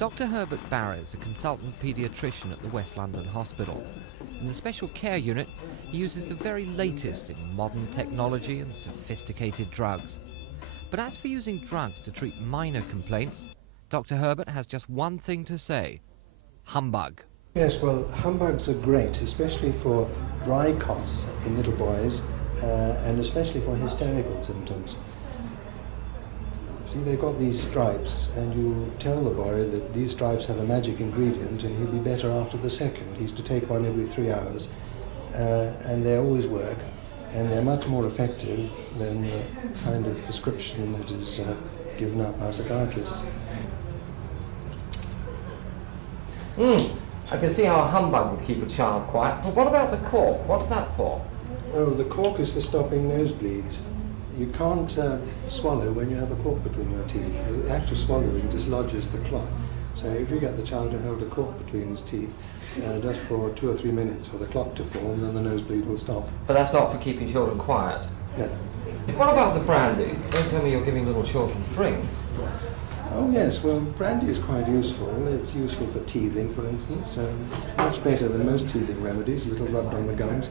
Dr. Herbert Barrie is a consultant pediatrician at the West London Hospital. In the special care unit, he uses the very latest in modern technology and sophisticated drugs. But as for using drugs to treat minor complaints, Dr. Herbert has just one thing to say: humbug. Yes, well, humbugs are great, especially for dry coughs in little boys, and especially for hysterical symptoms. See, they've got these stripes, and you tell the boy that these stripes have a magic ingredient and he'll be better after the second. He's to take one every 3 hours, and they always work, and they're much more effective than the kind of prescription that is given out by psychiatrists. I can see how a humbug would keep a child quiet, but what about the cork? What's that for? Oh, the cork is for stopping nosebleeds. You can't swallow when you have a cork between your teeth. The act of swallowing dislodges the clot. So if you get the child to hold a cork between his teeth just for 2 or 3 minutes for the clot to form, then the nosebleed will stop. But that's not for keeping children quiet. No. What about the brandy? Don't tell me you're giving little children drinks. Oh yes, well, brandy is quite useful. It's useful for teething, for instance. Much better than most teething remedies, a little rubbed on the gums.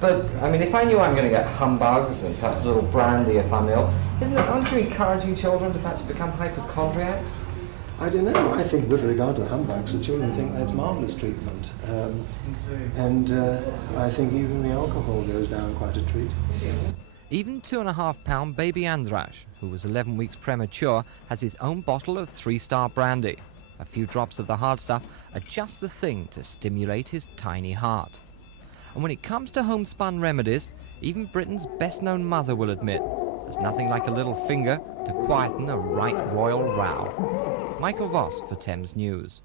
But, I mean, if I knew I'm going to get humbugs and perhaps a little brandy if I'm ill, aren't you encouraging children to perhaps become hypochondriacs? I don't know. I think with regard to the humbugs, the children think that's marvellous treatment. I think even the alcohol goes down quite a treat. Even 2.5-pound baby Andras, who was 11 weeks premature, has his own bottle of 3-star brandy. A few drops of the hard stuff are just the thing to stimulate his tiny heart. And when it comes to homespun remedies, even Britain's best-known mother will admit there's nothing like a little finger to quieten a right royal row. Michael Voss for Thames News.